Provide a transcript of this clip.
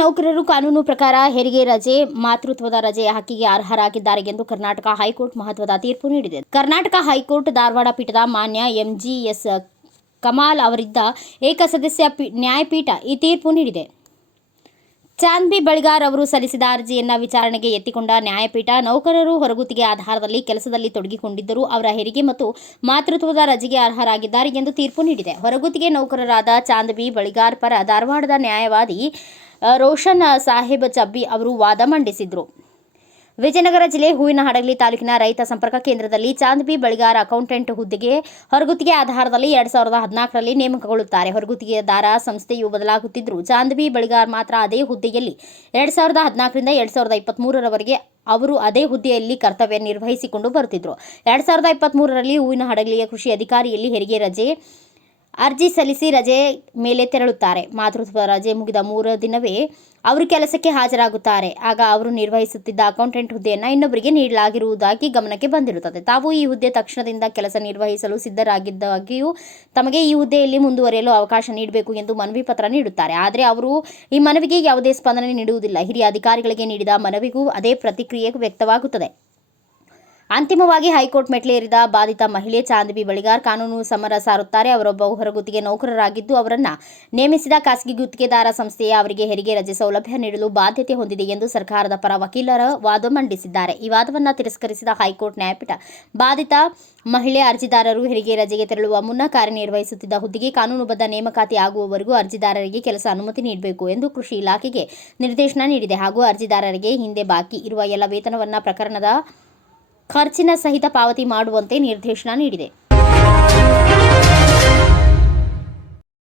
ನೌಕರರು ಕಾನೂನು ಪ್ರಕಾರ ಹೆರಿಗೆ ರಜೆ, ಮಾತೃತ್ವದ ರಜೆ ಹಕ್ಕಿಗೆ ಅರ್ಹರಾಗಿದ್ದಾರೆ ಎಂದು ಕರ್ನಾಟಕ ಹೈಕೋರ್ಟ್ ಮಹತ್ವದ ತೀರ್ಪು ನೀಡಿದೆ. ಕರ್ನಾಟಕ ಹೈಕೋರ್ಟ್ ಧಾರವಾಡ ಪೀಠದ ಮಾನ್ಯ ಎಂಜಿಎಸ್ ಕಮಾಲ್ ಅವರಿದ್ದ ಏಕಸದಸ್ಯ ನ್ಯಾಯಪೀಠ ಈ ತೀರ್ಪು ನೀಡಿದೆ. ಚಾಂದ್ಬಿ ಬಳಿಗಾರ್ ಅವರು ಸಲ್ಲಿಸಿದ ಅರ್ಜಿಯನ್ನ ವಿಚಾರಣೆಗೆ ಎತ್ತಿಕೊಂಡ ನ್ಯಾಯಪೀಠ ನೌಕರರು ಹೊರಗುತ್ತಿಗೆ ಆಧಾರದಲ್ಲಿ ಕೆಲಸದಲ್ಲಿ ತೊಡಗಿಕೊಂಡಿದ್ದರೂ ಅವರ ಹೆರಿಗೆ ಮತ್ತು ಮಾತೃತ್ವದ ರಜೆಗೆ ಅರ್ಹರಾಗಿದ್ದಾರೆ ಎಂದು ತೀರ್ಪು ನೀಡಿದೆ. ಹೊರಗುತ್ತಿಗೆ ನೌಕರರಾದ ಚಾಂದ್ಬಿ ಬಳಿಗಾರ್ ಪರ ಧಾರವಾಡದ ನ್ಯಾಯವಾದಿ ರೋಷನ್ ಸಾಹೇಬ್ ಚಬ್ಬಿ ಅವರು ವಾದ ಮಂಡಿಸಿದ್ರು. ವಿಜಯನಗರ ಜಿಲ್ಲೆ ಹೂವಿನಹಡಗಲಿ ತಾಲೂಕಿನ ರೈತ ಸಂಪರ್ಕ ಕೇಂದ್ರದಲ್ಲಿ ಚಾಂದ್ಬಿ ಬಳಿಗಾರ ಅಕೌಂಟೆಂಟ್ ಹುದ್ದೆಗೆ ಹೊರಗುತ್ತಿಗೆ ಆಧಾರದಲ್ಲಿ ಎರಡ್ ಸಾವಿರದ ಹದಿನಾಲ್ಕರಲ್ಲಿ ನೇಮಕಗೊಳ್ಳುತ್ತಾರೆ. ಹೊರಗುತ್ತಿಗೆದಾರ ಸಂಸ್ಥೆಯು ಬದಲಾಗುತ್ತಿದ್ದರು ಚಾಂದ್ಬಿ ಬಳಿಗಾರ್ ಮಾತ್ರ ಅದೇ ಹುದ್ದೆಯಲ್ಲಿ ಎರಡ್ ಸಾವಿರದ ಹದಿನಾಲ್ಕರಿಂದ ಎರಡ್ ಸಾವಿರದ ಇಪ್ಪತ್ತ್ಮೂರರವರೆಗೆ ಅವರು ಅದೇ ಹುದ್ದೆಯಲ್ಲಿ ಕರ್ತವ್ಯ ನಿರ್ವಹಿಸಿಕೊಂಡು ಬರುತ್ತಿದ್ದರು. ಎರಡ್ ಸಾವಿರದ ಇಪ್ಪತ್ತ್ಮೂರರಲ್ಲಿ ಹೂವಿನ ಹಡಗಲಿಯ ಕೃಷಿ ಅಧಿಕಾರಿಯಲ್ಲಿ ಹೆರಿಗೆ ರಜೆ ಅರ್ಜಿ ಸಲ್ಲಿಸಿ ರಜೆ ಮೇಲೆ ತೆರಳುತ್ತಾರೆ. ಮಾತೃತ್ವ ರಜೆ ಮುಗಿದ ಮೂರು ದಿನವೇ ಅವರು ಕೆಲಸಕ್ಕೆ ಹಾಜರಾಗುತ್ತಾರೆ. ಆಗ ಅವರು ನಿರ್ವಹಿಸುತ್ತಿದ್ದ ಅಕೌಂಟೆಂಟ್ ಹುದ್ದೆಯನ್ನು ಇನ್ನೊಬ್ಬರಿಗೆ ನೀಡಲಾಗಿರುವುದಾಗಿ ಗಮನಕ್ಕೆ ಬಂದಿರುತ್ತದೆ. ತಾವು ಈ ಹುದ್ದೆ ತಕ್ಷಣದಿಂದ ಕೆಲಸ ನಿರ್ವಹಿಸಲು ಸಿದ್ಧರಾಗಿದ್ದಾಗಿಯೂ ತಮಗೆ ಈ ಹುದ್ದೆಯಲ್ಲಿ ಮುಂದುವರಿಯಲು ಅವಕಾಶ ನೀಡಬೇಕು ಎಂದು ಮನವಿ ಪತ್ರ ನೀಡುತ್ತಾರೆ. ಆದರೆ ಅವರು ಈ ಮನವಿಗೆ ಯಾವುದೇ ಸ್ಪಂದನೆ ನೀಡುವುದಿಲ್ಲ. ಹಿರಿಯ ಅಧಿಕಾರಿಗಳಿಗೆ ನೀಡಿದ ಮನವಿಗೂ ಅದೇ ಪ್ರತಿಕ್ರಿಯೆ ವ್ಯಕ್ತವಾಗುತ್ತದೆ. ಅಂತಿಮವಾಗಿ ಹೈಕೋರ್ಟ್ ಮೆಟ್ಲೇರಿದ ಬಾಧಿತ ಮಹಿಳೆ ಚಾಂದಬಿ ಬಳಿಗಾರ್ ಕಾನೂನು ಸಮರ ಸಾರುತ್ತಾರೆ. ಅವರೊಬ್ಬ ಹೊರಗುತ್ತಿಗೆ ನೌಕರರಾಗಿದ್ದು ಅವರನ್ನು ನೇಮಿಸಿದ ಖಾಸಗಿ ಗುತ್ತಿಗೆದಾರ ಸಂಸ್ಥೆಯ ಅವರಿಗೆ ಹೆರಿಗೆ ರಜೆ ಸೌಲಭ್ಯ ನೀಡಲು ಬಾಧ್ಯತೆ ಹೊಂದಿದೆ ಎಂದು ಸರ್ಕಾರದ ಪರ ವಕೀಲರ ವಾದ ಮಂಡಿಸಿದ್ದಾರೆ. ಈ ವಾದವನ್ನು ತಿರಸ್ಕರಿಸಿದ ಹೈಕೋರ್ಟ್ ನ್ಯಾಯಪೀಠ ಬಾಧಿತ ಮಹಿಳೆ ಅರ್ಜಿದಾರರು ಹೆರಿಗೆ ರಜೆಗೆ ತೆರಳುವ ಮುನ್ನ ಕಾರ್ಯನಿರ್ವಹಿಸುತ್ತಿದ್ದ ಹುದ್ದೆಗೆ ಕಾನೂನುಬದ್ಧ ನೇಮಕಾತಿ ಆಗುವವರೆಗೂ ಅರ್ಜಿದಾರರಿಗೆ ಕೆಲಸ ಅನುಮತಿ ನೀಡಬೇಕು ಎಂದು ಕೃಷಿ ಇಲಾಖೆಗೆ ನಿರ್ದೇಶನ ನೀಡಿದೆ. ಹಾಗೂ ಅರ್ಜಿದಾರರಿಗೆ ಹಿಂದೆ ಬಾಕಿ ಇರುವ ಎಲ್ಲ ವೇತನವನ್ನು ಪ್ರಕರಣದ ಖರ್ಚಿನ ಸಹಿತ ಪಾವತಿ ಮಾಡುವಂತೆ ನಿರ್ದೇಶನ ನೀಡಿದೆ.